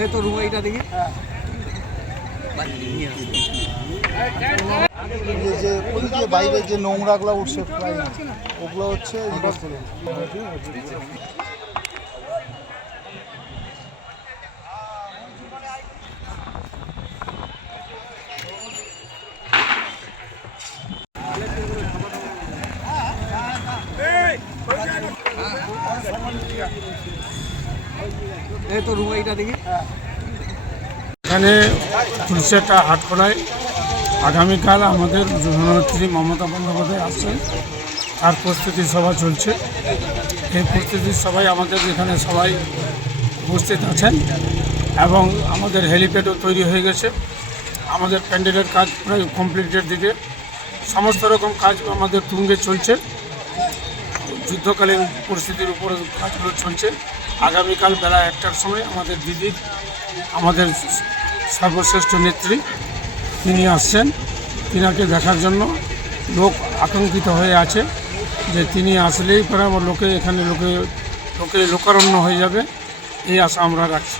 এই তো রুমাইটা দেখি যে ওই যে বাইরে যে নোংরাগুলো উঠছে ওগুলো হচ্ছে এই তো রুমাইটা দেখি এখানে পুলিশেরটা হাটখোলায় আগামীকাল আমাদের জননেত্রী মমতা বন্দ্যোপাধ্যায় আসছেন, তার প্রস্তুতি সভা চলছে। এই প্রস্তুতি সভায় আমাদের এখানে সবাই উপস্থিত আছেন এবং আমাদের হেলিপ্যাডও তৈরি হয়ে গেছে। আমাদের প্যান্ডেলের কাজ প্রায় কমপ্লিটের দিকে, সমস্ত রকম কাজ আমাদের তুঙ্গে চলছে। যুদ্ধকালীন পরিস্থিতির উপরে কাজগুলো চলছে। আগামীকাল বেলা 1টার সময় আমাদের দিদি, আমাদের সর্বশ্রেষ্ঠ নেত্রী, তিনি আসছেন। তিনাকে দেখার জন্য লোক আকাঙ্ক্ষিত হয়ে আছে যে তিনি আসলেই পরে আমার লোকে এখানে লোকে লোকারণ্য হয়ে যাবে, এই আশা আমরা রাখছি।